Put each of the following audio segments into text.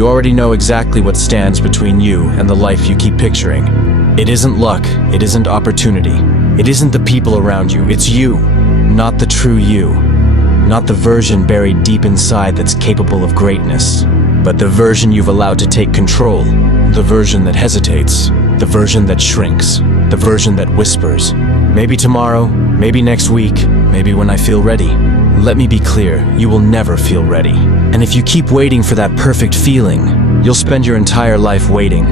You already know exactly what stands between you and the life you keep picturing. It isn't luck, it isn't opportunity, it isn't the people around you, it's you, not the true you. Not the version buried deep inside that's capable of greatness, but the version you've allowed to take control, the version that hesitates, the version that shrinks, the version that whispers. Maybe tomorrow, maybe next week, maybe when I feel ready. Let me be clear, you will never feel ready. And if you keep waiting for that perfect feeling, you'll spend your entire life waiting.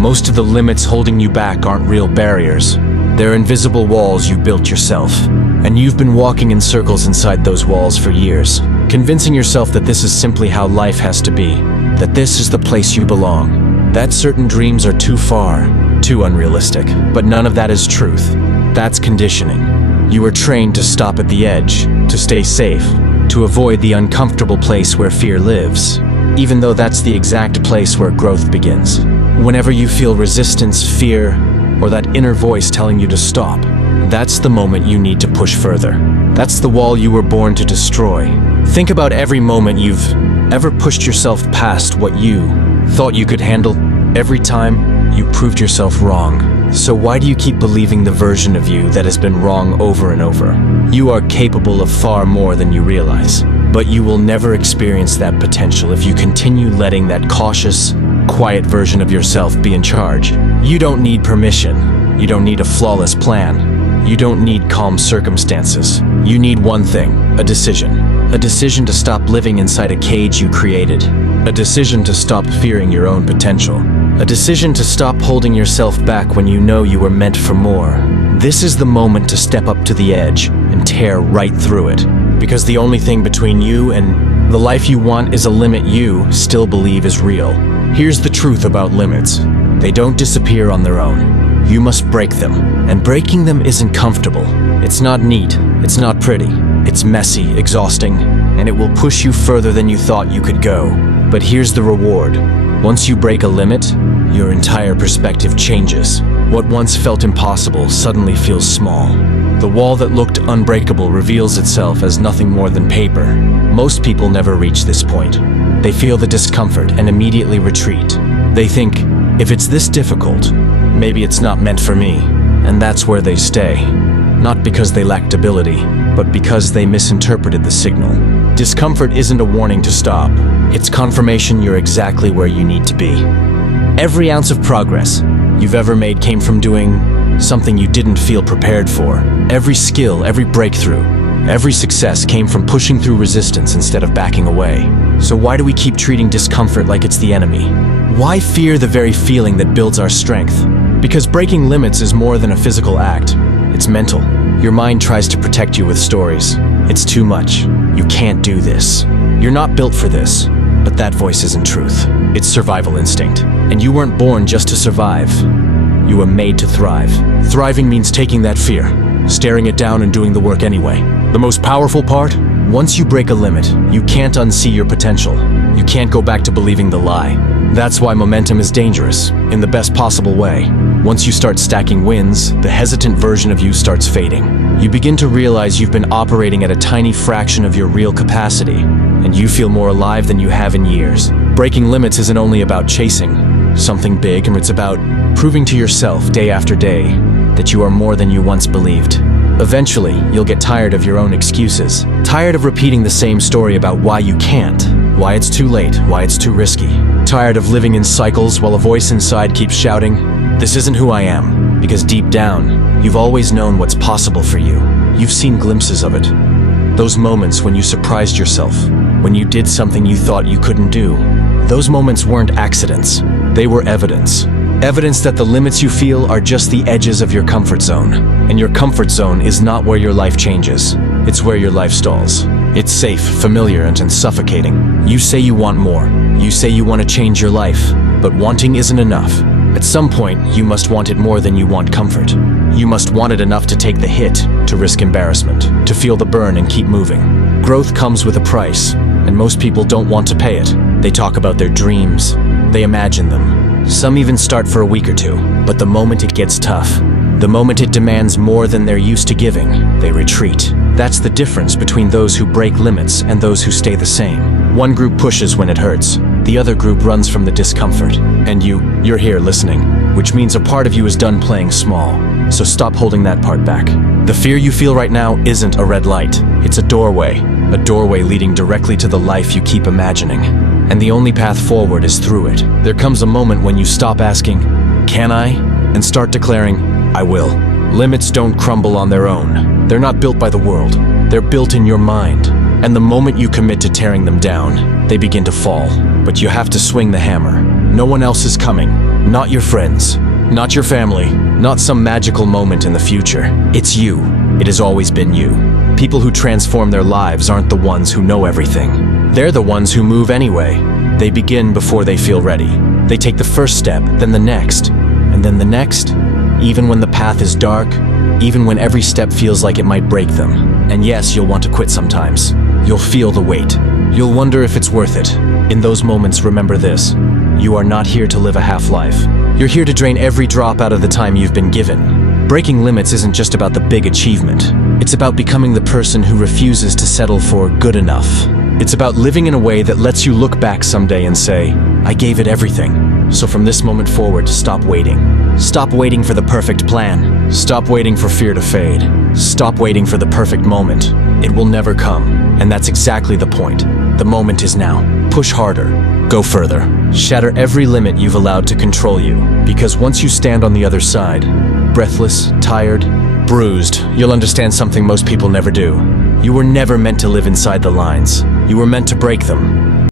Most of the limits holding you back aren't real barriers. They're invisible walls you built yourself. And you've been walking in circles inside those walls for years, convincing yourself that this is simply how life has to be, that this is the place you belong, that certain dreams are too far, too unrealistic. But none of that is truth. That's conditioning. You were trained to stop at the edge, to stay safe, to avoid the uncomfortable place where fear lives, even though that's the exact place where growth begins. Whenever you feel resistance, fear, or that inner voice telling you to stop, that's the moment you need to push further. That's the wall you were born to destroy. Think about every moment you've ever pushed yourself past what you thought you could handle. Every time, you proved yourself wrong. So why do you keep believing the version of you that has been wrong over and over? You are capable of far more than you realize, but you will never experience that potential if you continue letting that cautious, quiet version of yourself be in charge. You don't need permission. You don't need a flawless plan. You don't need calm circumstances. You need one thing, a decision. A decision to stop living inside a cage you created. A decision to stop fearing your own potential. A decision to stop holding yourself back when you know you were meant for more. This is the moment to step up to the edge and tear right through it. Because the only thing between you and the life you want is a limit you still believe is real. Here's the truth about limits. They don't disappear on their own. You must break them, and breaking them isn't comfortable. It's not neat, it's not pretty, it's messy, exhausting, and it will push you further than you thought you could go. But here's the reward. Once you break a limit, your entire perspective changes. What once felt impossible suddenly feels small. The wall that looked unbreakable reveals itself as nothing more than paper. Most people never reach this point. They feel the discomfort and immediately retreat. They think, if it's this difficult, maybe it's not meant for me, and that's where they stay. Not because they lacked ability, but because they misinterpreted the signal. Discomfort isn't a warning to stop. It's confirmation you're exactly where you need to be. Every ounce of progress you've ever made came from doing something you didn't feel prepared for. Every skill, every breakthrough, every success came from pushing through resistance instead of backing away. So why do we keep treating discomfort like it's the enemy? Why fear the very feeling that builds our strength? Because breaking limits is more than a physical act. It's mental. Your mind tries to protect you with stories. It's too much. You can't do this. You're not built for this. But that voice isn't truth. It's survival instinct. And you weren't born just to survive. You were made to thrive. Thriving means taking that fear, staring it down and doing the work anyway. The most powerful part? Once you break a limit, you can't unsee your potential. You can't go back to believing the lie. That's why momentum is dangerous, in the best possible way. Once you start stacking wins, the hesitant version of you starts fading. You begin to realize you've been operating at a tiny fraction of your real capacity, and you feel more alive than you have in years. Breaking limits isn't only about chasing something big, it's about proving to yourself day after day that you are more than you once believed. Eventually, you'll get tired of your own excuses, tired of repeating the same story about why you can't, why it's too late, why it's too risky, tired of living in cycles while a voice inside keeps shouting, "This isn't who I am," because deep down, you've always known what's possible for you. You've seen glimpses of it. Those moments when you surprised yourself, when you did something you thought you couldn't do. Those moments weren't accidents, they were evidence. Evidence that the limits you feel are just the edges of your comfort zone. And your comfort zone is not where your life changes, it's where your life stalls. It's safe, familiar, and suffocating. You say you want more. You say you want to change your life, but wanting isn't enough. At some point, you must want it more than you want comfort. You must want it enough to take the hit, to risk embarrassment, to feel the burn and keep moving. Growth comes with a price, and most people don't want to pay it. They talk about their dreams. They imagine them. Some even start for a week or two, but the moment it gets tough, the moment it demands more than they're used to giving, they retreat. That's the difference between those who break limits and those who stay the same. One group pushes when it hurts. The other group runs from the discomfort. And you're here listening, which means a part of you is done playing small. So stop holding that part back. The fear you feel right now isn't a red light. It's a doorway leading directly to the life you keep imagining. And the only path forward is through it. There comes a moment when you stop asking, "Can I?" and start declaring, "I will." Limits don't crumble on their own. They're not built by the world. They're built in your mind. And the moment you commit to tearing them down, they begin to fall. But you have to swing the hammer. No one else is coming. Not your friends. Not your family. Not some magical moment in the future. It's you. It has always been you. People who transform their lives aren't the ones who know everything. They're the ones who move anyway. They begin before they feel ready. They take the first step, then the next, and then the next. Even when the path is dark, even when every step feels like it might break them. And yes, you'll want to quit sometimes. You'll feel the weight. You'll wonder if it's worth it. In those moments, remember this. You are not here to live a half-life. You're here to drain every drop out of the time you've been given. Breaking limits isn't just about the big achievement. It's about becoming the person who refuses to settle for good enough. It's about living in a way that lets you look back someday and say, "I gave it everything." So from this moment forward, stop waiting. Stop waiting for the perfect plan. Stop waiting for fear to fade. Stop waiting for the perfect moment. It will never come. And that's exactly the point. The moment is now. Push harder. Go further. Shatter every limit you've allowed to control you. Because once you stand on the other side, breathless, tired, bruised, you'll understand something most people never do. You were never meant to live inside the lines. You were meant to break them.